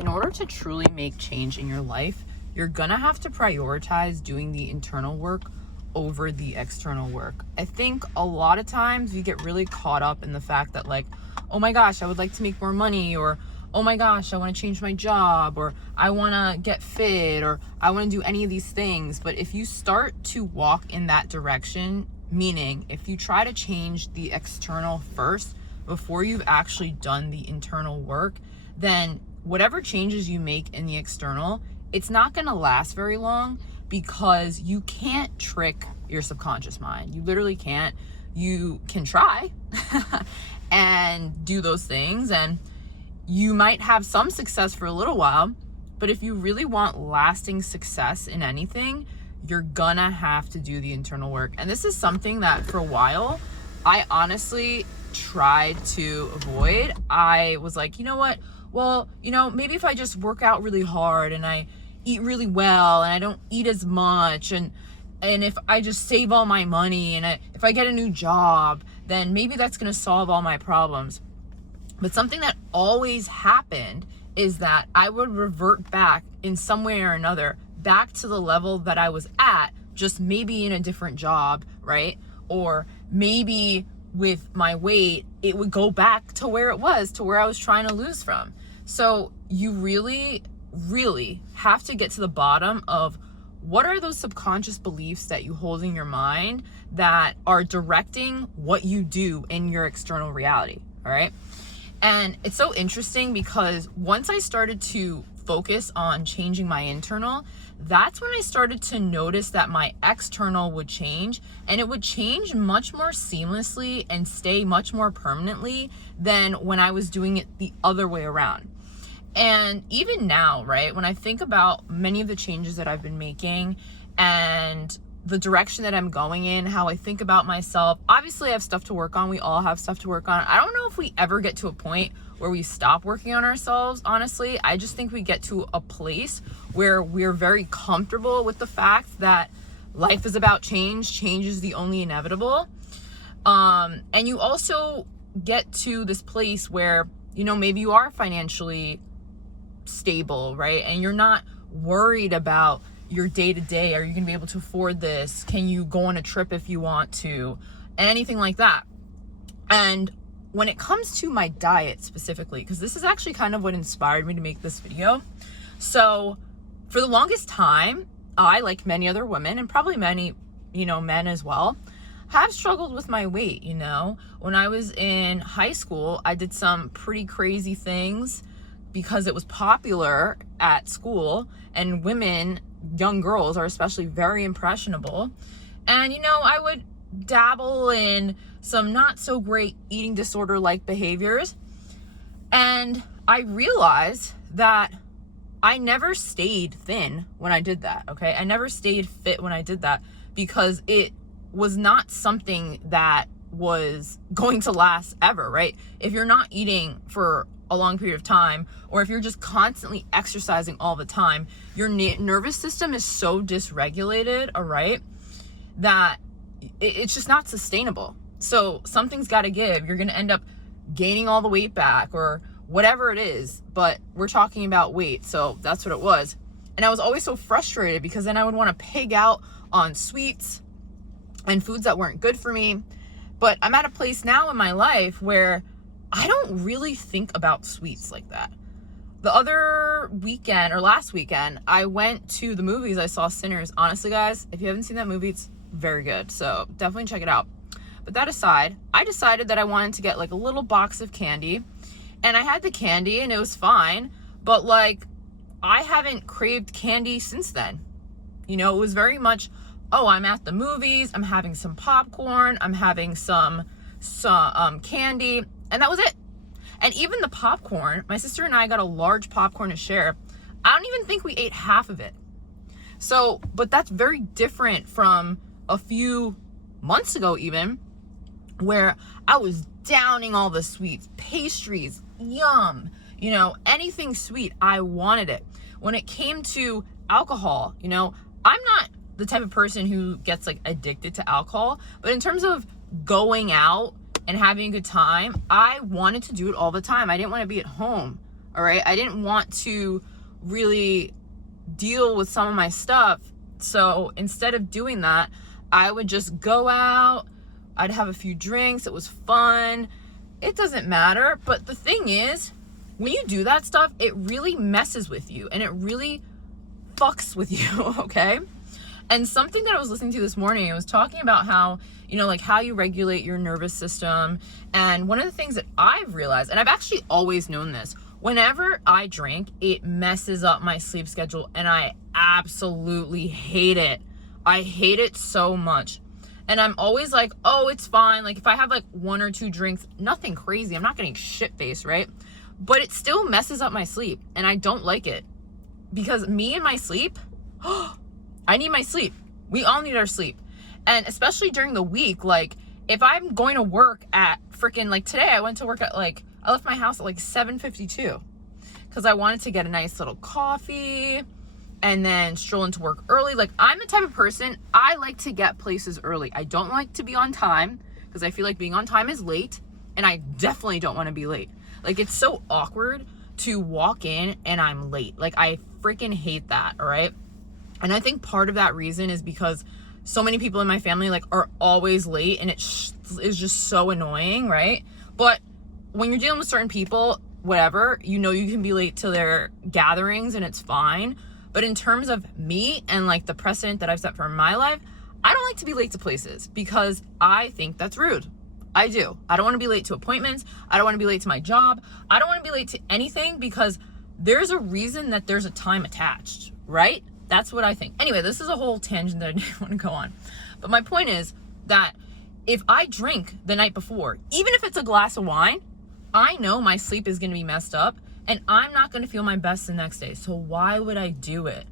in order to truly make change in your life, you're gonna have to prioritize doing the internal work over the external work. I think a lot of times we get really caught up in the fact that like, oh my gosh, I would like to make more money, or oh my gosh, I want to change my job, or I want to get fit, or I want to do any of these things. But if you start to walk in that direction, meaning if you try to change the external first before you've actually done the internal work, then whatever changes you make in the external, it's not going to last very long, because you can't trick your subconscious mind. You literally can't. You can try and do those things, and you might have some success for a little while, but if you really want lasting success in anything, you're gonna have to do the internal work. And this is something that for a while, I honestly tried to avoid. I was like, you know what? Well, maybe if I just work out really hard and I eat really well and I don't eat as much, and if I just save all my money and if I get a new job, then maybe that's going to solve all my problems. But something that always happened is that I would revert back in some way or another back to the level that I was at, just maybe in a different job, right? Or maybe with my weight, it would go back to where it was, to where I was trying to lose from. So you really, really have to get to the bottom of what are those subconscious beliefs that you hold in your mind that are directing what you do in your external reality, all right? And it's so interesting because once I started to focus on changing my internal, that's when I started to notice that my external would change, and it would change much more seamlessly and stay much more permanently than when I was doing it the other way around. And even now, right, when I think about many of the changes that I've been making and the direction that I'm going in, how I think about myself, obviously I have stuff to work on. We all have stuff to work on. I don't know if we ever get to a point where we stop working on ourselves, honestly. I just think we get to a place where we're very comfortable with the fact that life is about change. Change is the only inevitable. And you also get to this place where, maybe you are financially stable, right? And you're not worried about your day-to-day. Are you going to be able to afford this? Can you go on a trip if you want to? And anything like that. And when it comes to my diet specifically, because this is actually kind of what inspired me to make this video. So for the longest time, I, like many other women, and probably many, men as well, have struggled with my weight. When I was in high school, I did some pretty crazy things because it was popular at school, and women, young girls, are especially very impressionable. And I would dabble in some not so great eating disorder like behaviors, and I realized that I never stayed thin when I did that. Okay, I never stayed fit when I did that, because it was not something that was going to last ever, right? If you're not eating for a long period of time, or if you're just constantly exercising all the time, your nervous system is so dysregulated, all right, that it's just not sustainable. So something's got to give. You're going to end up gaining all the weight back or whatever it is, but we're talking about weight, so that's what it was. And I was always so frustrated because then I would want to pig out on sweets and foods that weren't good for me. But I'm at a place now in my life where I don't really think about sweets like that. The other weekend, or last weekend, I went to the movies. I saw Sinners. Honestly, guys, if you haven't seen that movie, it's very good. So definitely check it out. But that aside, I decided that I wanted to get like a little box of candy. And I had the candy and it was fine. But like, I haven't craved candy since then. It was very much, oh, I'm at the movies. I'm having some popcorn. I'm having some candy. And that was it. And even the popcorn, my sister and I got a large popcorn to share. I don't even think we ate half of it. So, but that's very different from a few months ago even, where I was downing all the sweets, pastries, yum, anything sweet, I wanted it. When it came to alcohol, I'm not the type of person who gets like addicted to alcohol, but in terms of going out and having a good time, I wanted to do it all the time. I didn't want to be at home All right. I didn't want to really deal with some of my stuff. So instead of doing that, I would just go out. I'd have a few drinks. It was fun. It doesn't matter. But the thing is, when you do that stuff, it really messes with you and it really fucks with you, okay? And something that I was listening to this morning, it was talking about how, like how you regulate your nervous system. And one of the things that I've realized, and I've actually always known this, whenever I drink, it messes up my sleep schedule and I absolutely hate it. I hate it so much. And I'm always like, oh, it's fine. Like if I have like 1 or 2 drinks, nothing crazy. I'm not getting shit-faced, right? But it still messes up my sleep and I don't like it. Because me and my sleep, I need my sleep. We all need our sleep. And especially during the week, like if I'm going to work at freaking, like today I went to work at I left my house at like 7:52 because I wanted to get a nice little coffee and then stroll into work early. Like I'm the type of person, I like to get places early. I don't like to be on time because I feel like being on time is late and I definitely don't want to be late. Like it's so awkward to walk in and I'm late. Like I freaking hate that, all right? And I think part of that reason is because so many people in my family like are always late and it is just so annoying, right? But when you're dealing with certain people, whatever, you can be late to their gatherings and it's fine. But in terms of me and like the precedent that I've set for my life, I don't like to be late to places because I think that's rude. I do. I don't want to be late to appointments. I don't want to be late to my job. I don't want to be late to anything because there's a reason that there's a time attached, right? That's what I think. Anyway, this is a whole tangent that I didn't want to go on. But my point is that if I drink the night before, even if it's a glass of wine, I know my sleep is going to be messed up and I'm not going to feel my best the next day. So why would I do it?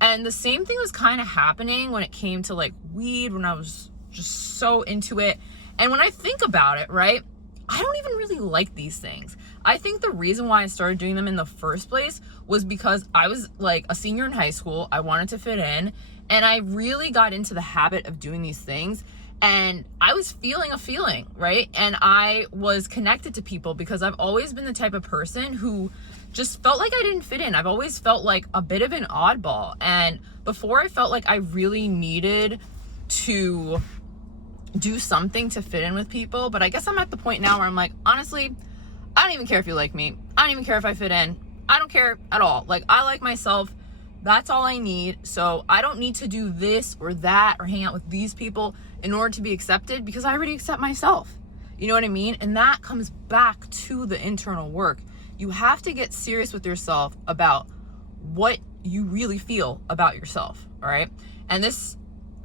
And the same thing was kind of happening when it came to like weed, when I was just so into it. And when I think about it, right, I don't even really like these things. I think the reason why I started doing them in the first place was because I was like a senior in high school. I wanted to fit in and I really got into the habit of doing these things. And I was feeling a feeling, right? And I was connected to people because I've always been the type of person who just felt like I didn't fit in. I've always felt like a bit of an oddball. And before I felt like I really needed to do something to fit in with people. But I guess I'm at the point now where I'm like, honestly, I don't even care if you like me. I don't even care if I fit in. I don't care at all. Like I like myself. That's all I need. So I don't need to do this or that or hang out with these people in order to be accepted because I already accept myself. You know what I mean? And that comes back to the internal work. You have to get serious with yourself about what you really feel about yourself. All right. And this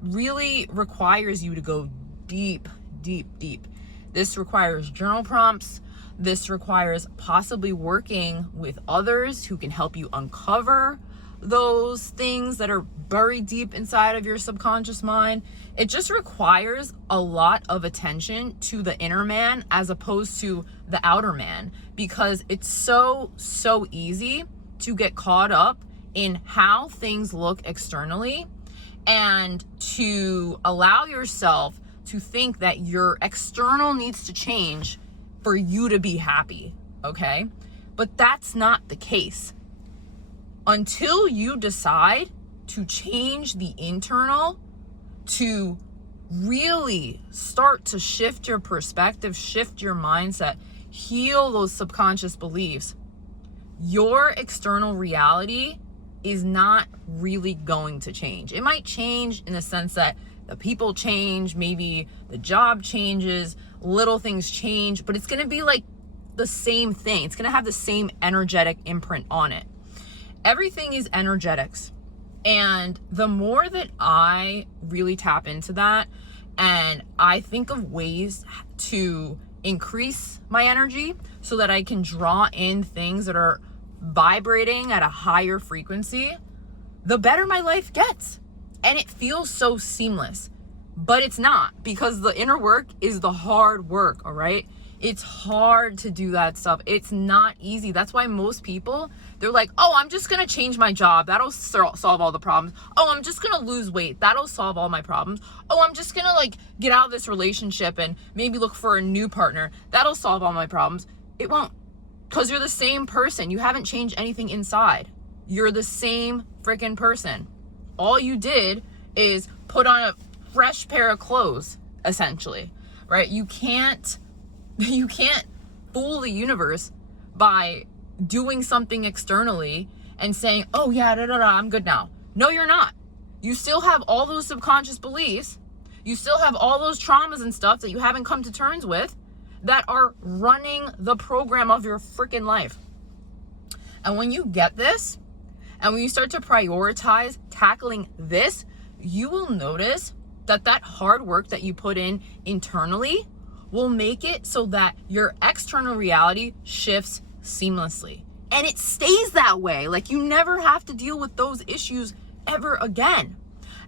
really requires you to go deep, deep, deep. This requires journal prompts. This requires possibly working with others who can help you uncover those things that are buried deep inside of your subconscious mind. It just requires a lot of attention to the inner man as opposed to the outer man, because it's so easy to get caught up in how things look externally and to allow yourself to think that your external needs to change for you to be happy, okay? But that's not the case. Until you decide to change the internal, to really start to shift your perspective, shift your mindset, heal those subconscious beliefs, your external reality is not really going to change. It might change in the sense that the people change, maybe the job changes, little things change, but it's going to be like the same thing. It's going to have the same energetic imprint on it. Everything is energetics. And the more that I really tap into that and I think of ways to increase my energy so that I can draw in things that are vibrating at a higher frequency, the better my life gets. And it feels so seamless, but it's not, because the inner work is the hard work, all right? It's hard to do that stuff. It's not easy. That's why most people, they're like, oh, I'm just going to change my job. That'll solve all the problems. Oh, I'm just going to lose weight. That'll solve all my problems. Oh, I'm just going to get out of this relationship and maybe look for a new partner. That'll solve all my problems. It won't. Because you're the same person. You haven't changed anything inside. You're the same freaking person. All you did is put on a fresh pair of clothes, essentially, right? You can't fool the universe by doing something externally and saying, oh yeah, I'm good now. No, you're not. You still have all those subconscious beliefs. You still have all those traumas and stuff that you haven't come to terms with that are running the program of your freaking life. And when you get this, and when you start to prioritize tackling this, you will notice that that hard work that you put in internally will make it so that your external reality shifts seamlessly. And it stays that way. Like, you never have to deal with those issues ever again.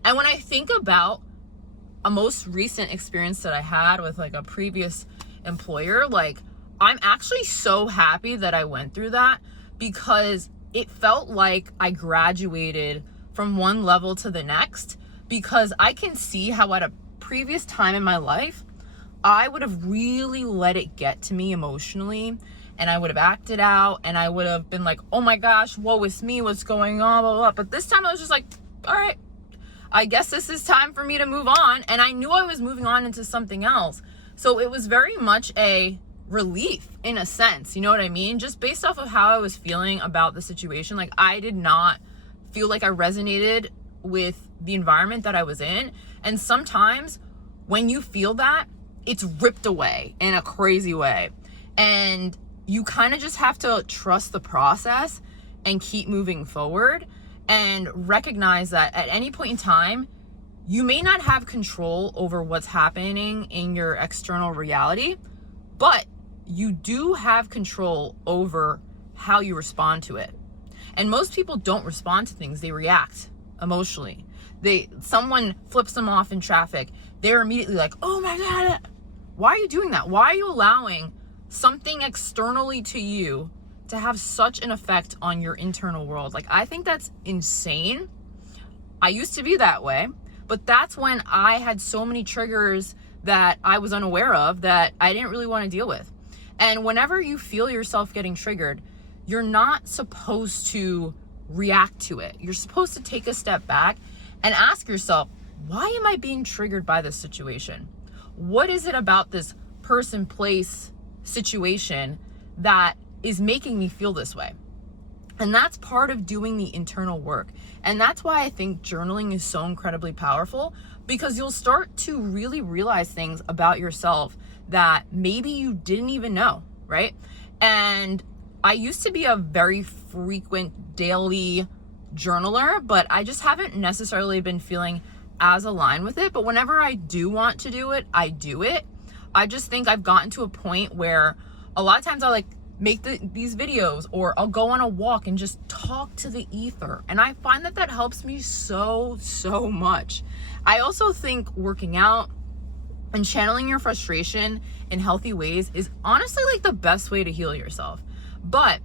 And when I think about a most recent experience that I had with like a previous employer, like, I'm actually so happy that I went through that, because it felt like I graduated from one level to the next, because I can see how at a previous time in my life, I would have really let it get to me emotionally, and I would have acted out, and I would have been like, oh my gosh, woe is me, what's going on, blah, blah, blah. But this time I was just like, all right, I guess this is time for me to move on. And I knew I was moving on into something else. So it was very much a relief in a sense, you know what I mean? Just based off of how I was feeling about the situation. Like, I did not feel like I resonated with the environment that I was in. And sometimes when you feel that, it's ripped away in a crazy way. And you kind of just have to trust the process and keep moving forward, and recognize that at any point in time, you may not have control over what's happening in your external reality, but you do have control over how you respond to it. And most people don't respond to things, they react emotionally. Someone flips them off in traffic, they're immediately like, oh my God, why are you doing that? Why are you allowing something externally to you to have such an effect on your internal world? Like, I think that's insane. I used to be that way, but that's when I had so many triggers that I was unaware of that I didn't really want to deal with. And whenever you feel yourself getting triggered, you're not supposed to react to it. You're supposed to take a step back and ask yourself, why am I being triggered by this situation? What is it about this person, place, situation that is making me feel this way? And that's part of doing the internal work. And that's why I think journaling is so incredibly powerful, because you'll start to really realize things about yourself that maybe you didn't even know, right? And I used to be a very frequent daily journaler, but I just haven't necessarily been feeling as aligned with it. But whenever I do want to do it, I do it. I just think I've gotten to a point where a lot of times I like make these videos, or I'll go on a walk and just talk to the ether. And I find that that helps me so much. I also think working out and channeling your frustration in healthy ways is honestly like the best way to heal yourself. But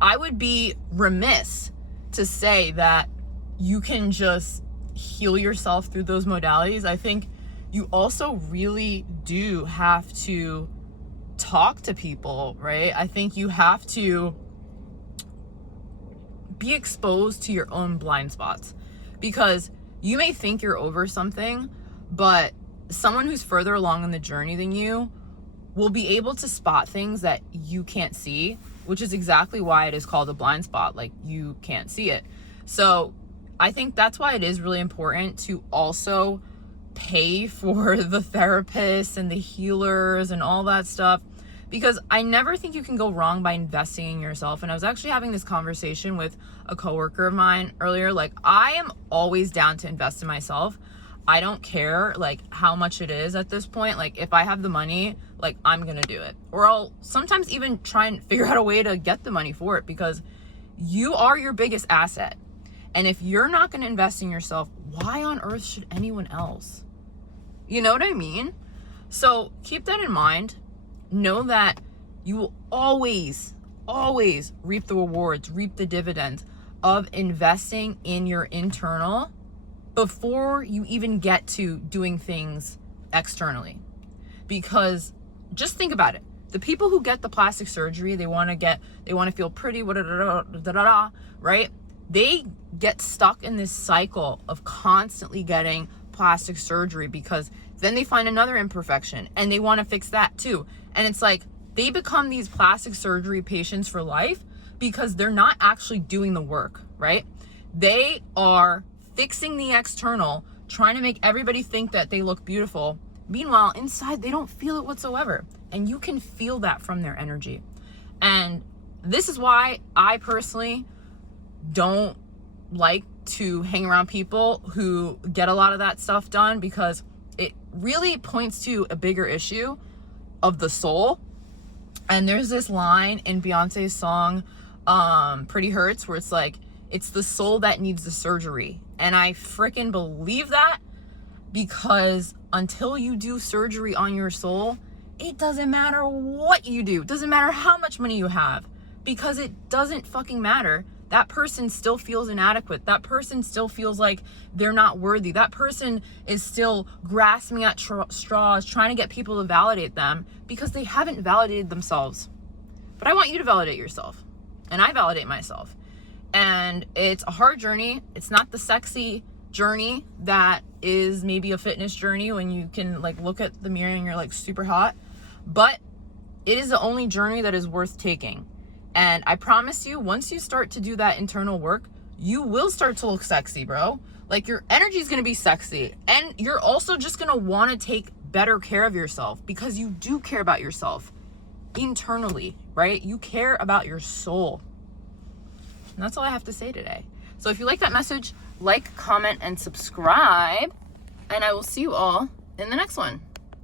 I would be remiss to say that you can just heal yourself through those modalities. I think you also really do have to talk to people, right? I think you have to be exposed to your own blind spots, because you may think you're over something, but someone who's further along in the journey than you will be able to spot things that you can't see, which is exactly why it is called a blind spot. Like, you can't see it. So I think that's why it is really important to also pay for the therapists and the healers and all that stuff, because I never think you can go wrong by investing in yourself. And I was actually having this conversation with a coworker of mine earlier. Like, I am always down to invest in myself. I don't care like how much it is at this point. Like, if I have the money, like, I'm gonna do it. Or I'll sometimes even try and figure out a way to get the money for it, because you are your biggest asset. And if you're not gonna invest in yourself, why on earth should anyone else? You know what I mean? So keep that in mind. Know that you will always reap the rewards, reap the dividends of investing in your internal before you even get to doing things externally. Because just think about it. The people who get the plastic surgery, they want to feel pretty, right? They get stuck in this cycle of constantly getting plastic surgery because then they find another imperfection and they want to fix that too. And it's like they become these plastic surgery patients for life because they're not actually doing the work, right? They are fixing the external, trying to make everybody think that they look beautiful. Meanwhile, inside, they don't feel it whatsoever. And you can feel that from their energy. And this is why I personally don't like to hang around people who get a lot of that stuff done, because it really points to a bigger issue of the soul. And there's this line in Beyonce's song, Pretty Hurts, where it's like, it's the soul that needs the surgery. And I freaking believe that, because until you do surgery on your soul, it doesn't matter what you do. It doesn't matter how much money you have, because it doesn't fucking matter. That person still feels inadequate. That person still feels like they're not worthy. That person is still grasping at straws, trying to get people to validate them because they haven't validated themselves. But I want you to validate yourself. And I validate myself. And it's a hard journey. It's not the sexy journey that is maybe a fitness journey when you can like look at the mirror and you're like super hot. But it is the only journey that is worth taking. And I promise you, once you start to do that internal work, you will start to look sexy, bro. Like your energy is going to be sexy. And you're also just going to want to take better care of yourself, because you do care about yourself internally, right? You care about your soul. And that's all I have to say today. So if you like that message, like, comment, and subscribe. And I will see you all in the next one.